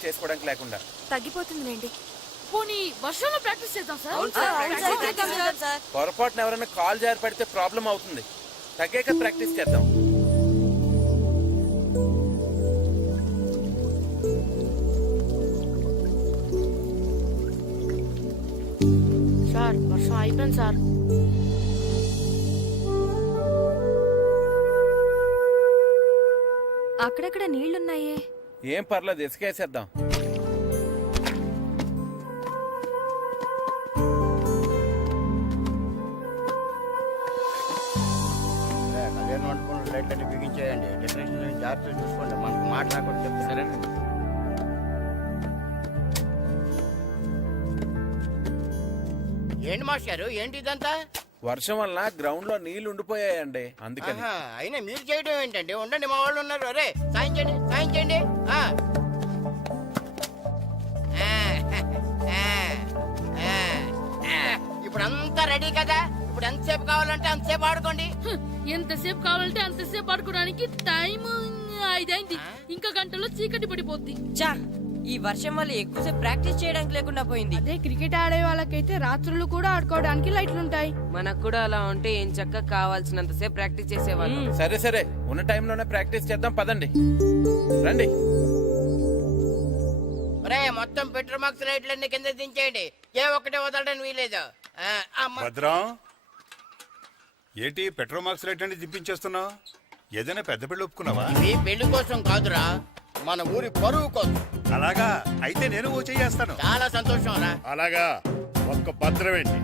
Practice చేసుకోవడానికి లేకుండా. తగ్గిపోతుందిలేండి. పోనీ వర్షంలో ప్రాక్టీస్ చేద్దాం సార్. పొరపాటున ఎవరైనా కాల్ జారి పడితే ప్రాబ్లం అవుతుంది. తగ్గాక ప్రాక్టీస్ చేద్దాం. సార్ వర్షం అయిపోయింది సార్. అక్కడక్కడ నీళ్లున్నాయే. ఏం పర్లేదు, ఇసుకేసేద్దాం. కళ్యాణ మండపంలో లైట్లన్నీ బిగించేయండి. డెకరేషన్ జాగ్రత్తగా చూసుకోండి. మనకు మాట్లాడకుండా చెప్తాను. సరేనండి. ఏంటి మాస్టారు, ఏంటి ఇదంతా? వర్షం వల్ల గ్రౌండ్ లో నీళ్లు ఉండిపోయాయండి, అందుకని. అయినా మీరు చేయడం ఏంటండి? ఉండండి, మా వాళ్ళు ఉన్నారు. అరే సాయం చేయండి, సాయం చేయండి. ఇప్పుడు అంతా రెడీ కదా? ఇప్పుడు ఎంతసేపు కావాలంటే అంతసేపు ఆడుకోండి. ఎంతసేపు కావాలంటే అంతసేపు ఆడుకోవడానికి టైం 5 అయింది. ఇంకా గంటలో చీకటి పడిపోద్ది. చా, ఈ వర్షం వల్ల ఎక్కువసేపు ప్రాక్టీస్ చేయడానికి లేకుండా పోయింది. అదే క్రికెట్ ఆడే వాళ్ళకైతే రాత్రులు కూడా ఆడుకోవడానికి లైట్లు ఉంటాయి. మనకు కూడా అలా ఉంటే ఏం చక్కగా కావాల్సినంత సేపు ప్రాక్టీస్ చేసేవాళ్ళం. సరే సరే, ఉన్న టైంలోనే ప్రాక్టీస్ చేద్దాం, పదండి. రండి. ఒరే, మొత్తం పెట్రోల్ మార్క్స్ లైట్లన్నీ కింద దించేయండి. ఏ ఒక్కటే వదలడానికి వీలేదు. భద్రం, ఏంటి పెట్రోల్ మార్క్స్ రేట్ అని దిప్పించేస్తున్నావు? ఏదైనా పెద్ద పెళ్లి ఒప్పుకున్నావా? ఈ పెళ్లి కోసం కాదురా, మన ఊరి పరువు కోసం. అలాగా అయితే నేను ఓ చేస్తాను. చాలా సంతోషం రా. అలాగా ఒక్క భద్రం ఏంటి,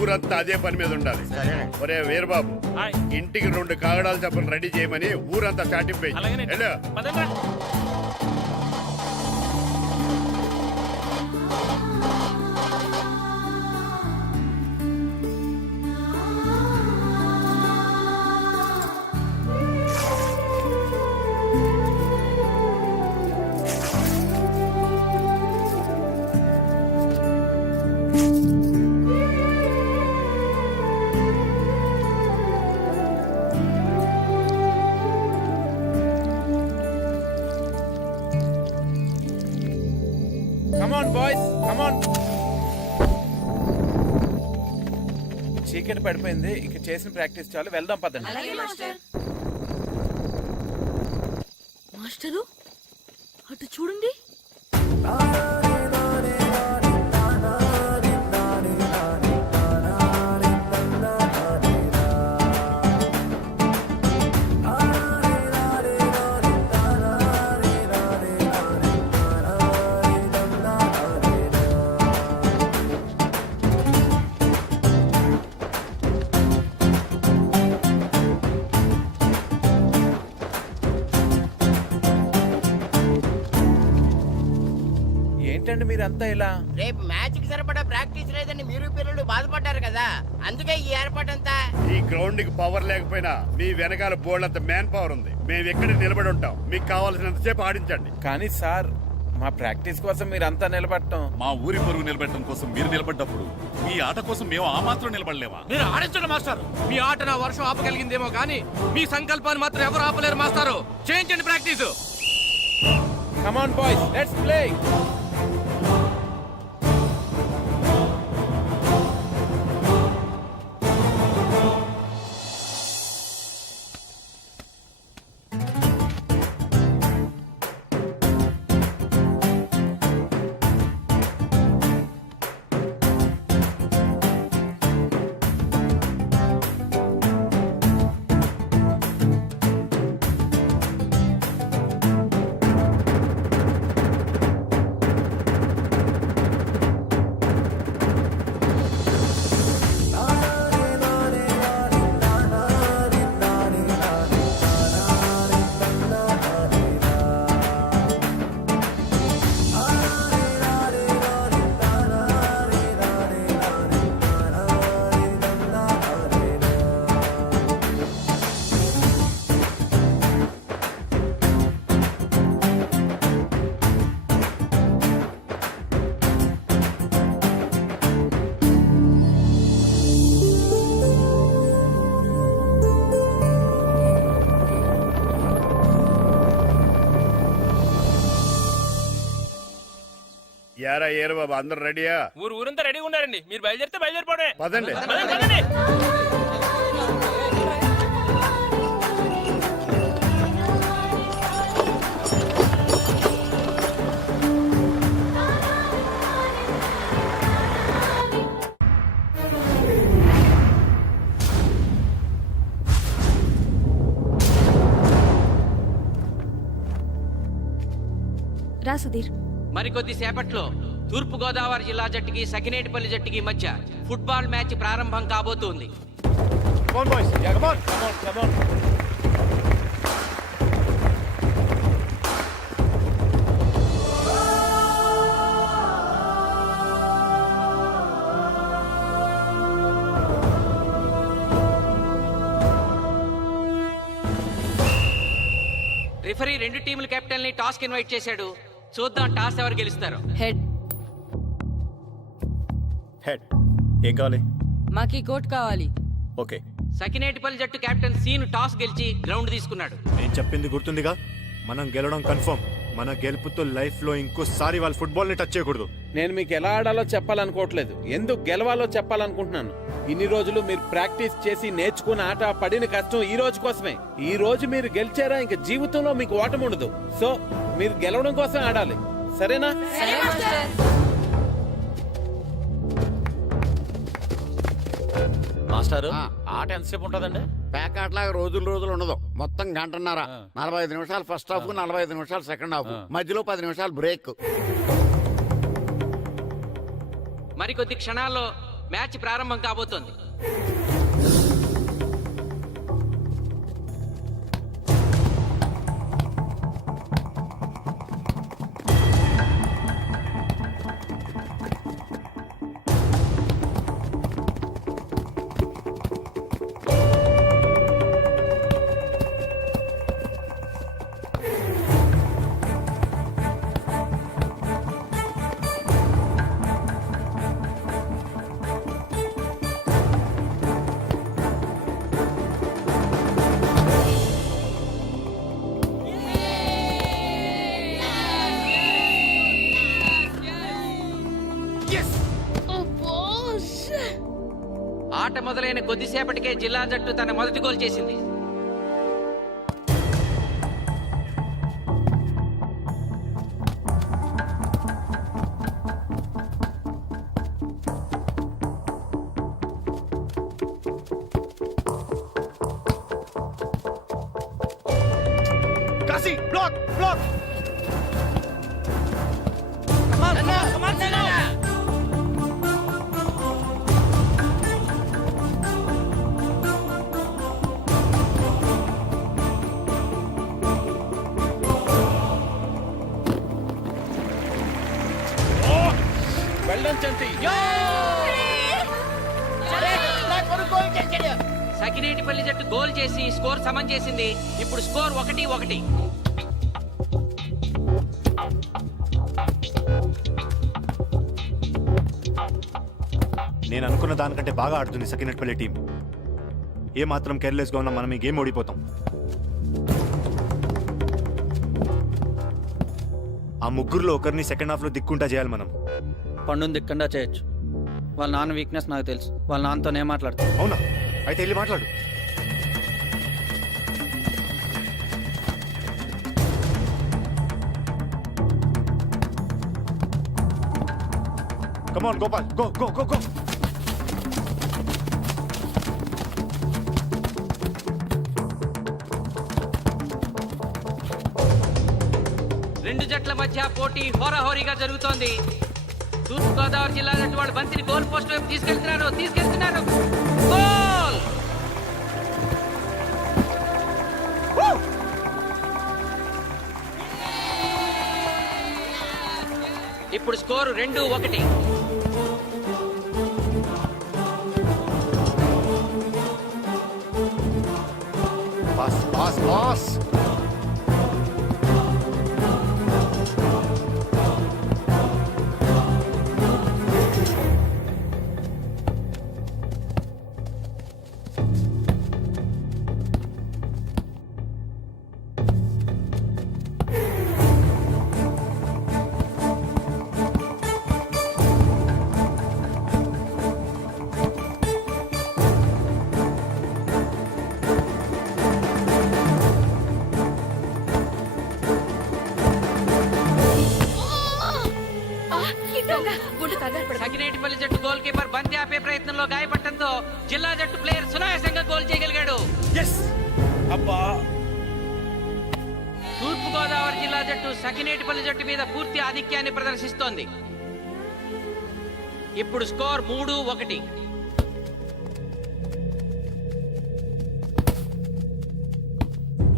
ఊరంతా అదే పని మీద ఉండాలి. ఒరే వీరబాబు, ఇంటికి 2 కాగడాలు చెప్పని రెడీ చేయమని ఊరంతా చాటింపే. చీకటి పడిపోయింది, ఇక చేసిన ప్రాక్టీస్ చాలు, వెళ్దాం పదండి. మాస్టరు అటు చూడండి. ఏంటండి మీరంతా ఇలా? రేపు మ్యాచ్ కి సరిపడా ప్రాక్టీస్ లేదని మీరు పిల్లలు బాధపడ్డారు కదా, అందుకే ఈ ఏర్పాటంతా. ఈ గ్రౌండ్ కి పవర్ లేకపోయినా మీ వెనకాల బోర్డు అంత మ్యాన్ పవర్ ఉంది. మేము ఎక్కడ నిలబడి ఉంటాం, మీకు కావాల్సినంత సేపు ఆడించండి. కానీ సార్, మా ప్రాక్టీస్ కోసం మీరంతా నిలబడటం, మా ఊరి పరువు నిలబెట్టడం కోసం మీరు నిలబడ్డప్పుడు మీ ఆట కోసం మేము ఆ మాత్రం నిలబడలేమా? మీరు ఆడించండి మాస్టర్. మీ ఆట నా వర్షం ఆపగలిగిందేమో కానీ మీ సంకల్పాన్ని మాత్రం ఎవరు ఆపలేరు మాస్టారు. చేయించండి practice. Come on boys, let's play. యారా ఏరు బాబు అందరు రెడీయా? ఊరంతా రెడీగా ఉన్నారండి, మీరు బయలుదేరితే బయలుదేరిపోవడమే. పదండి. పదండి. రా సుధీర్. మరికొద్ది సేపట్లో తూర్పు గోదావరి జిల్లా జట్టుకి సకినేటిపల్లి జట్టుకి మధ్య ఫుట్బాల్ మ్యాచ్ ప్రారంభం కాబోతోంది. రిఫరీ రెండు టీముల కెప్టెన్ ని టాస్ కి ఇన్వైట్ చేశాడు. చూద్దాం టాస్ ఎవరు గెలుస్తారు. హెడ్. హెడ్. ఏం కావాలి? మాకీ కోట్ కావాలి. ఓకే. సకినేటిపల్లి జట్టు కెప్టెన్ సీను టాస్ గెలిచి గ్రౌండ్ తీసుకున్నాడు. నేను చెప్పింది గుర్తుందిగా, మనం గెలవడం కన్ఫర్మ్. మన గెలుపుతో లైఫ్ లో ఇంకోసారి వాళ్ళ ఫుట్బాల్ ని టచ్ చేయకూడదు. నేను మీకు ఎలా ఆడాలో చెప్పాలనుకోవట్లేదు, ఎందుకు గెలవాలో చెప్పాలనుకుంటున్నాను. ఇన్ని రోజులు మీరు ప్రాక్టీస్ చేసి నేర్చుకున్న ఆట పడిన కష్టం ఈ రోజు కోసమే. ఈ రోజు మీరు గెలిచారా ఇంక జీవితంలో మీకు ఓటమి ఉండదు. సో మీరు గెలవడం కోసం ఆడాలి, సరేనా? మాస్టారు, ఆట ఎంతసేపు ఉంటుందండి? ప్యాకాట్లాగా రోజులు ఉండదు, మొత్తం గంటన్నర. 45 నిమిషాలు ఫస్ట్ హాఫ్, 45 నిమిషాలు సెకండ్ హాఫ్, మధ్యలో 10 నిమిషాలు బ్రేక్. మరికొద్ది క్షణాల్లో మ్యాచ్ ప్రారంభం కాబోతోంది. ఆట మొదలైన కొద్దిసేపటికే జిల్లా జట్టు తన మొదటి గోల్ చేసింది. Kashi block block. వెళ్ళడం చంటి. సకినేటిపల్లి జట్టు గోల్ చేసి స్కోర్ సమం చేసింది. ఇప్పుడు స్కోర్ 1-1. నేను అనుకున్న దానికంటే బాగా ఆడుతుంది సకినేటిపల్లి టీం. ఏ మాత్రం కేర్లెస్ గా ఉన్నా మనం ఈ గేమ్ ఓడిపోతాం. ఆ ముగ్గురులో ఒకరిని సెకండ్ హాఫ్ లో దిక్కుంటా చేయాలి మనం. పండుని దిక్కుండా చేయొచ్చు. వాళ్ళ నాన్న వీక్నెస్ నాకు తెలుసు. వాళ్ళ నాన్నతోనే మాట్లాడతాను. అవునా? అయితే వెళ్ళి మాట్లాడు. Come on, Gopal. Go, go, go, go. రెండు జట్ల మధ్య పోటీ హోరాహోరీగా జరుగుతోంది. తూర్పు గోదావరి జిల్లా జట్టు వాళ్ళు బంతిని గోల్ పోస్ట్ వైపు తీసుకెళ్తున్నారు. గోల్! ఇప్పుడు score 2-1. Pass, pass, pass. Sakinetipalli జట్టు గోల్ కీపర్ బంతి ఆపే ప్రయత్నంలో గాయపడటంతో జిల్లా జట్టు ప్లేయర్ సునాయాసంగా గోల్ చేయగలిగాడు. అబ్బా తూర్పు గోదావరి జిల్లా జట్టు సకినేటిపల్లి జట్టు మీద పూర్తి ఆధిక్యాన్ని ప్రదర్శిస్తోంది. ఇప్పుడు స్కోర్ 3-1.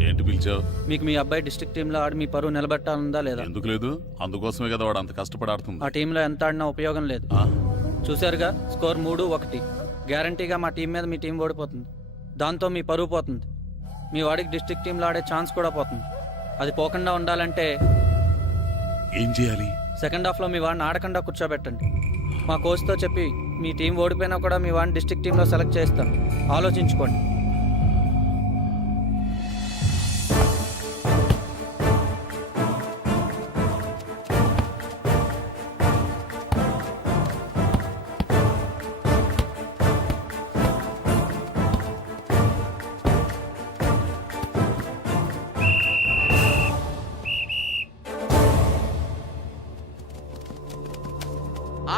ఏంటి పిలిచావు? మీకు మీ అబ్బాయి డిస్ట్రిక్ట్ టీంలో ఆడి మీ పరువు నిలబెట్టాలందా లేదా? ఎందుకు లేదు? అందుకోసమే కదా వాడు అంత కష్టపడి ఆడుతుంది. ఆ టీంలో ఎంత ఆడినా ఉపయోగం లేదు. ఆ? చూశారుగా, స్కోర్ 3-1. గ్యారంటీగా మా టీం మీద మీ టీం ఓడిపోతుంది. దాంతో మీ పరువు పోతుంది. మీ వాడికి డిస్ట్రిక్ట్ టీంలో ఆడే ఛాన్స్ కూడా పోతుంది. అది పోకుండా ఉండాలంటే ఏం చేయాలి? సెకండ్ హాఫ్లో మీ వాడిని ఆడకుండా కూర్చోబెట్టండి. మా కోచ్తో చెప్పి మీ టీం ఓడిపోయినా కూడా మీ వాడిని డిస్ట్రిక్ట్ టీంలో సెలెక్ట్ చేస్తాం. ఆలోచించుకోండి.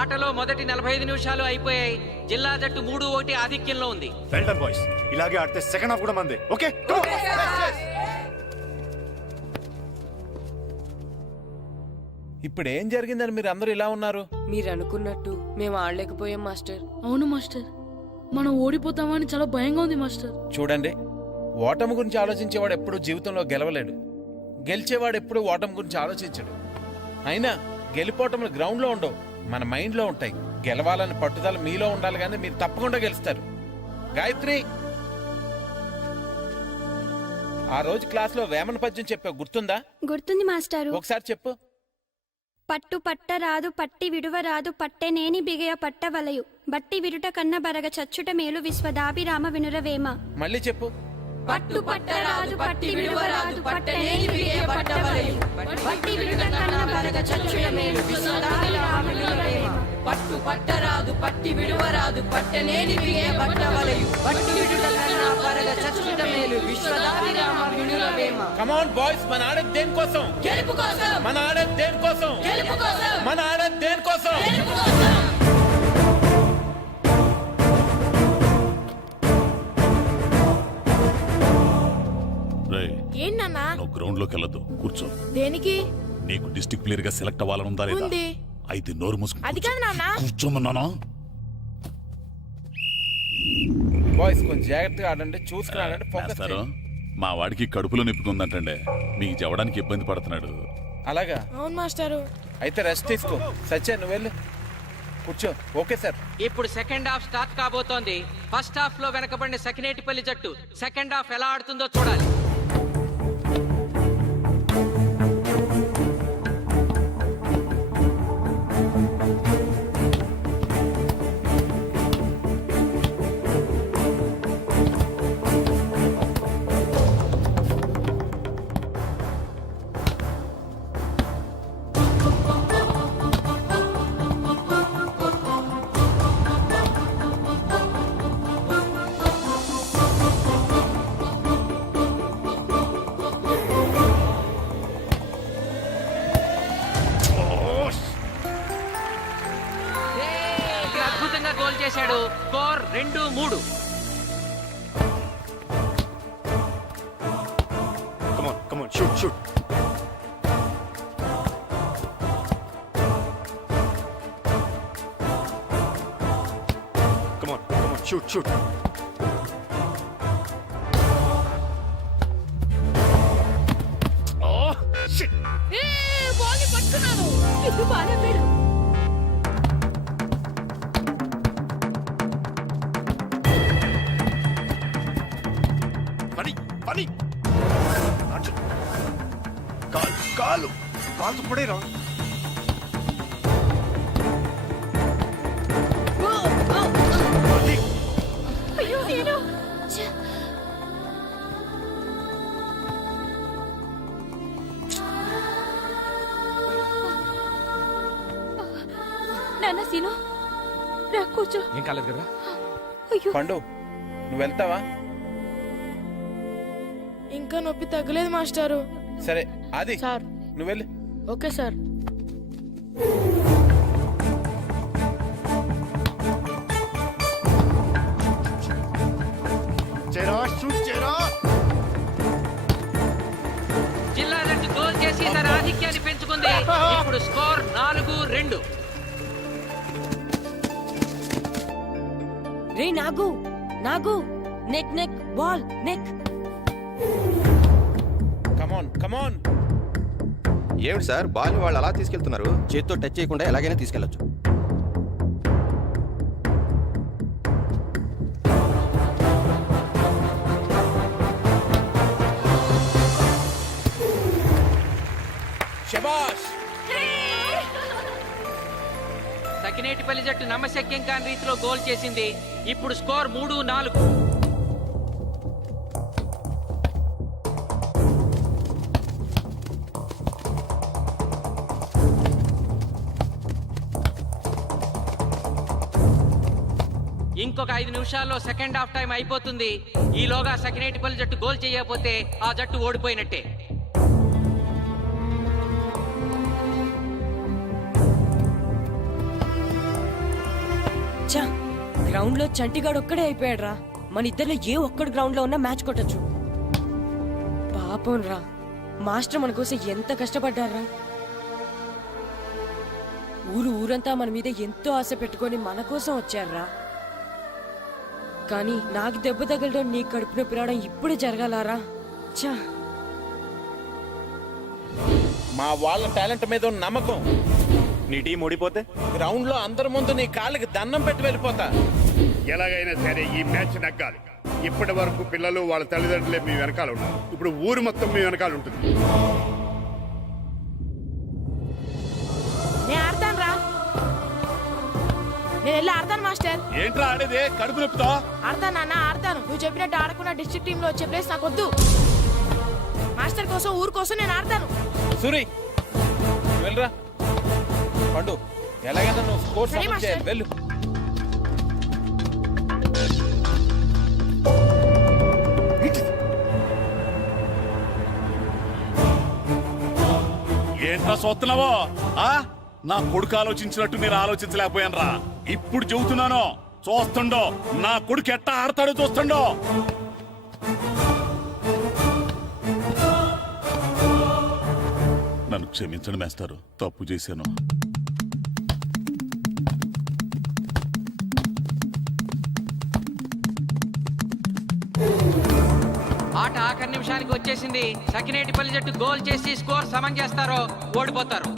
ఆటలో మొదటి 45 నిమిషాలు అయిపోయాయి. జిల్లా జట్టు 3-1 ఆధిక్యంలో ఉంది. Well done boys. ఇలాగే ఆడితే సెకండ్ హాఫ్ కూడా మందే. ఓకే, ఇప్పుడు ఏం జరిగిందని మీరు అందరూ ఇలా ఉన్నారు? మీరు అనుకున్నట్టు మేము ఆడలేకపోయాం మాస్టర్. అవును మాస్టర్, మనం ఓడిపోతామని చాలా భయంగా ఉంది మాస్టర్. చూడండి, ఓటమి గురించి ఆలోచించేవాడు ఎప్పుడు జీవితంలో గెలవలేడు. గెలిచేవాడు ఎప్పుడు ఓటమి గురించి ఆలోచించడు. అయినా గెలిపోవటంలో గ్రౌండ్లో ఉండవు, మన మైండ్లో ఉంటాయి. గెలవాలని పట్టుదల మీలో ఉండాలి, కానీ మీరు తప్పకుండా గెలుస్తారు. గాయత్రి, ఆ రోజు క్లాస్లో వేమన పద్యం చెప్పావు, గుర్తుందా? గుర్తుంది మాస్టారు. ఒకసారి చెప్పు. పట్టు పట్టరాదు పట్టి విడువరాదు పట్టెనేని బిగయ పట్టవలయు బట్టి విరుట కన్న బరగ చచ్చుట మేలు విశ్వదాభిరామ వినురవేమ. మళ్ళీ చెప్పు. పట్టు పట్టరాదు పట్టి విడువరాదు పట్టెనేని బిగయ పట్టవలయు బట్టి విరుట కన్న బరగ చచ్చుట మేలు విశ్వదాభిరామ వినురవేమ. పట్టు పట్టరాదు పట్టి విడువరాదు పట్టనేని బిగే పట్టవలయు పట్టు విడుట కన్నా పరగ చచ్చుట మేలు విశ్వదాభిరామ వినురవేమ. కమ్ ఆన్ బాయ్స్, మన ఆడేది దేనికోసం? గెలుపు కోసం. మన ఆడేది దేనికోసం? గెలుపు కోసం. మన ఆడేది దేనికోసం? గెలుపు కోసం. రేయ్, ఏంటన్నా? నువ్వు గ్రౌండ్ లోకి వెళ్ళొద్దు, కూర్చో. దేనికి? నీకు డిస్ట్రిక్ట్ ప్లేయర్ గా సెలెక్ట్ అవ్వాలనుందా లేదా? ఉంది. అయితే నోరు మూసుకుని అది కాదు నాన్న. కూర్చోమన్నానా? బాయ్స్ కొంచెం జాగ్రత్తగా ఆడండి, చూసుకుని ఆడండి, ఫోకస్ మాస్టారు, చేయండి. మా వాడికి కడుపులో నొప్పికుందంటండే, మీకు చెప్పడానికి ఇబ్బంది పడుతున్నాడు. అలాగా? అవును మాస్టారు. అయితే రెస్ట్ తీసుకో. సత్య, నువ్వు వెళ్ళు, కూర్చో. Okay sir. ఇప్పుడు సెకండ్ హాఫ్ స్టార్ట్ కాబోతోంది. ఫస్ట్ హాఫ్ లో వెనకబడిన సకినేటిపల్లి జట్టు సెకండ్ హాఫ్ ఎలా ఆడుతుందో చూడాలి. అద్భుతంగా గోల్ చేశాడు. Score 2-3. Come on shoot shoot. Come on shoot shoot. Ball పట్టుకున్నాను. ఇది బాగా పేరు. పని పని. కాలు కాలు కాలు పడేరా. అయ్యో నేను నాన్న సీను రా కూర్చో. ఏం కాలేదు కదా? అయ్యో పండు, నువ్వు వెళ్తావా? ఇంకా నొప్పి తగ్గలేదు మాస్టారు. సరే ఆది, సార్. నువ్వు వెళ్ళు. Okay sir. జరుగుతోంది. ఇప్పుడు స్కోర్ 4-2. రే నాగు నాగు, నెక్ నెక్ బాల్ నెక్. కమాన్ కమాన్. ఏమిటి సార్ బాల్ వాళ్ళు అలా తీసుకెళ్తున్నారు? చేత్తో టచ్ చేయకుండా ఎలాగైనా తీసుకెళ్లొచ్చు. శబాష్. సకినేటిపల్లి జట్టు నమ్మశక్యం కాని రీతిలో గోల్ చేసింది. ఇప్పుడు స్కోర్ 3-4. ఇంకొక 5 నిమిషాల్లో సెకండ్ హాఫ్ టైం అయిపోతుంది. ఈలోగా సకినేటిపల్లి జట్టు గోల్ చేయకపోతే ఆ జట్టు ఓడిపోయినట్టే. చా, గ్రౌండ్ లో చంటిగాడు ఒక్కడే అయిపోయాడు రా. మన ఇద్దరిలో ఏ ఒక్కడు గ్రౌండ్ లో ఉన్నా మ్యాచ్ కొట్టచ్చు. పాపం రా, మాస్టర్ మన కోసం ఎంత కష్టపడ్డారా. ఊరంతా మన మీద ఎంతో ఆశ పెట్టుకొని మన కోసం వచ్చారా. కానీ నాకు దెబ్బ తగలడం, నీ కడుపు నొప్పి రావడం ఇప్పుడే జరగాలారా. చా, మా వాళ్ళ టాలెంట్ మీద ఉన్న నమ్మకం. నీ టీం ఓడిపోతే గ్రౌండ్ లో అందరి ముందు నీ కాళ్ళకి దండం పెట్టి వెళ్ళిపోతా. ఎలాగైనా సరే ఈ మ్యాచ్ నగ్గాలి. ఇప్పటి వరకు పిల్లలు వాళ్ళ తల్లిదండ్రులే మీ వెనకాల ఉన్నారు. ఇప్పుడు ఊరు మొత్తం మీ వెనకాల ఉంటుంది. నేను ఆడతాను రా, నేను వెళ్ళి ఆడతాను మాస్టర్. ఏంట్రా ఆడేదే కడుపు నొప్పితో? ఆడతాను నాన్న, ఆడతాను. నువ్వు చెప్పినట్టు ఆడకుండా డిస్ట్రిక్ట్ టీమ్ లో వచ్చే ప్లేస్ నాకు వద్దు. మాస్టర్ కోసం, ఊరు కోసం నేను ఆడతాను. సూరి వెళ్ళరా. పండు ఎలాగైనా నువ్వు స్కోర్ సరే, సమన్ చేయాలి. మాస్టర్. వెళ్ళు. ఏంట్రా చూస్తున్నావో? నా కొడుకు ఆలోచించినట్టు నేను ఆలోచించలేకపోయాను రా. ఇప్పుడు చెబుతున్నాను, చూస్తుండో నా కొడుకు ఎట్టా ఆడతాడో చూస్తుండో. నన్ను క్షమించండి మేస్తారు, తప్పు చేశాను. ఆట ఆఖరి నిమిషానికి వచ్చేసింది. సకినేటిపల్లి జట్టు గోల్ చేసి స్కోర్ సమం చేస్తారో ఓడిపోతారు.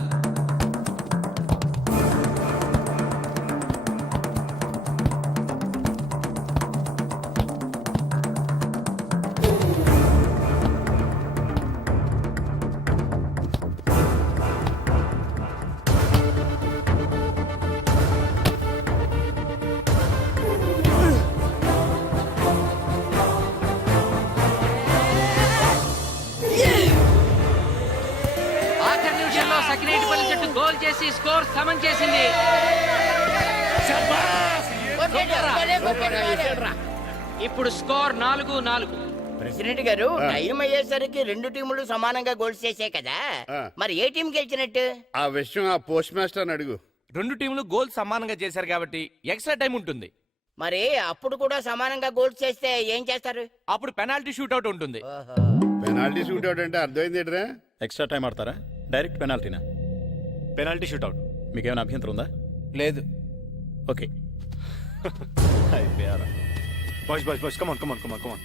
ఆఖరి నిమిషంలో సకినేటిపల్లి జట్టు గోల్ చేసి స్కోర్ సమం చేసింది. ఇప్పుడు స్కోర్ 4-4. ప్రెసిడెంట్ గారు, టైం అయ్యేసరికి రెండు టీములు సమానంగా గోల్స్ చేసే కదా, మరి ఏ టీం గెలిచినట్టు? ఆ విషయం ఆ పోస్ట్ మాస్టర్ అడుగు. రెండు టీంలు గోల్ సమానంగా చేశారు కాబట్టి ఎక్స్ట్రా టైం ఉంటుంది. మరి అప్పుడు కూడా సమానంగా గోల్స్ చేస్తే ఏం చేస్తారు? అప్పుడు పెనాల్టీ షూట్అవుట్ ఉంటుంది. పెనాల్టీ షూట్ అవుట్ అంటే అర్థమైంది ఏంట్రా? ఎక్స్ట్రా టైం ఆడతారా? డైరెక్ట్ పెనాల్టీనా? Penalty shootout. మీకేమైనా అభ్యంతరం ఉందా? లేదు. Okay. Boys boys boys come on come on come on come on.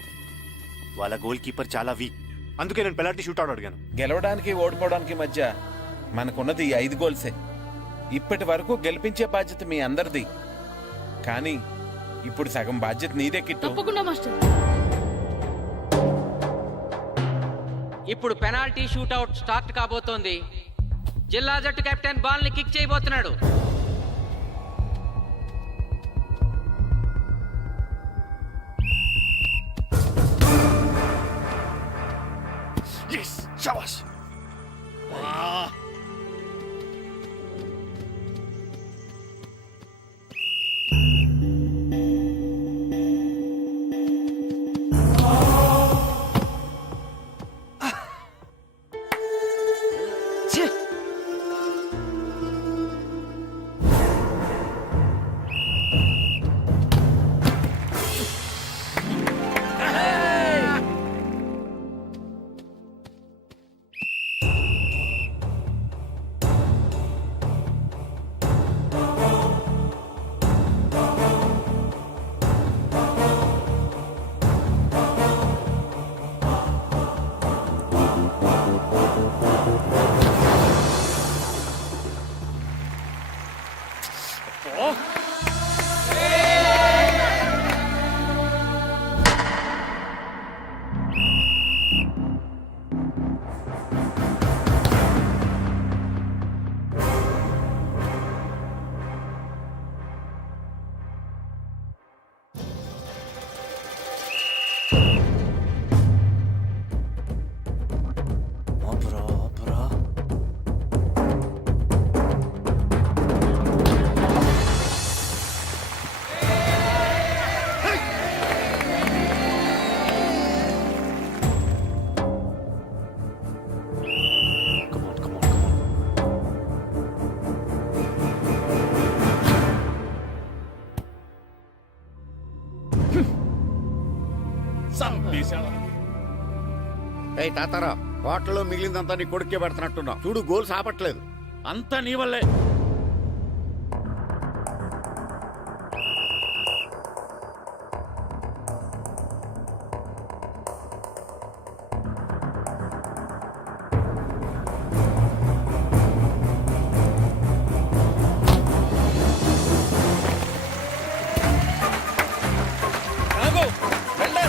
వాళ్ళ గోల్ కీపర్ చాలా వీక్, అందుకే నేను పెనాల్టీ షూట్అవుట్ అడిగాను. గెలవడానికి ఓడిపోవడానికి మధ్య మనకున్నది ఈ 5 గోల్సే. ఇప్పటి వరకు గెలిపించే బాధ్యత మీ అందరిది. కానీ ఇప్పుడు సగం బాధ్యత నీదే కిట్టు. తప్పకుండా మాస్టర్. ఇప్పుడు పెనాల్టీ షూట్అవుట్ స్టార్ట్ కాబోతోంది. జిల్లా జట్టు కెప్టెన్ బాల్ ని కిక్ చేయబోతున్నాడు. ఆపురా, ఆపురా. Come on, come on, come on. చంపేశాడు. ఏయ్ తాతారా, హోటల్లో మిగిలిందంతా నీ కొడుకే పెడుతున్నట్టున్నావు. చూడు గోల్స్ ఆపట్లేదు. అంతా నీ వల్లే. ఆగు! వెళ్ళే!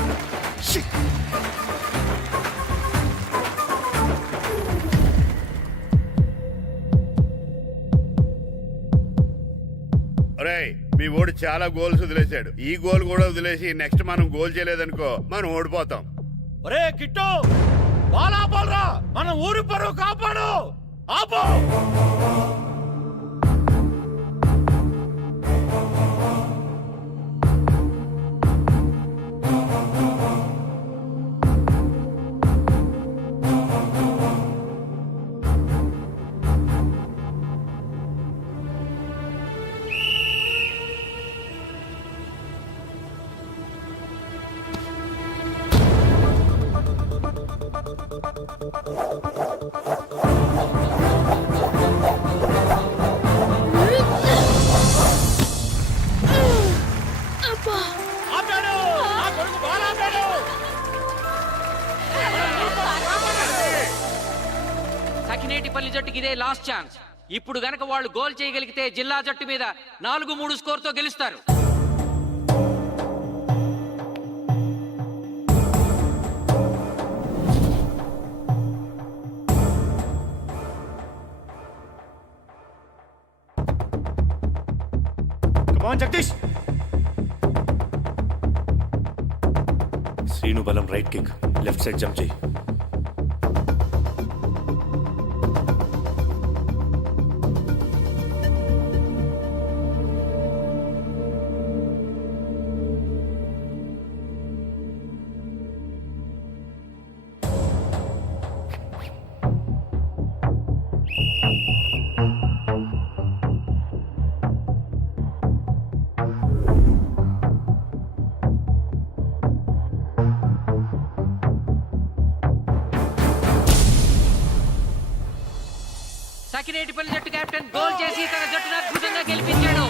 ఒరేయ్, మీ ఓడి చాలా గోల్స్ వదిలేశాడు. ఈ గోల్ కూడా వదిలేసి నెక్స్ట్ మనం గోల్ చేయలేదనుకో మనం ఓడిపోతాం. ఒరే కిట్టు, బాల్ ఆపాలరా, మన ఊరి పరువు కాపాడు. ఆపు. ఆపాడు. నా కొడుకు బాల్ ఆపాడు. సకినేటిపల్లి జట్టుకి ఇదే లాస్ట్ ఛాన్స్. ఇప్పుడు గనక వాళ్ళు గోల్ చేయగలిగితే జిల్లా జట్టు మీద 4-3 స్కోర్తో గెలుస్తారు. Come on, Jagadish. శ్రీను బలం right kick, left side jump చేయి. సకినేటిపల్లి జట్టు కెప్టెన్ గోల్ చేసి తన జట్టును అద్భుతంగా గెలిపించాడు.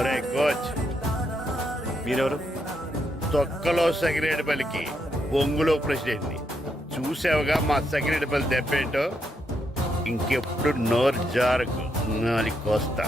ఒరే కోచ్, మీరెవరు? తొక్కలో సగిరేడుపల్లికి బొంగులో ప్రెసిడెంట్ని. చూసావుగా మా సగిరేడుపల్లి దెబ్బేంటో. ఇంకెప్పుడు నోరు జారకు నాలి కోస్తా.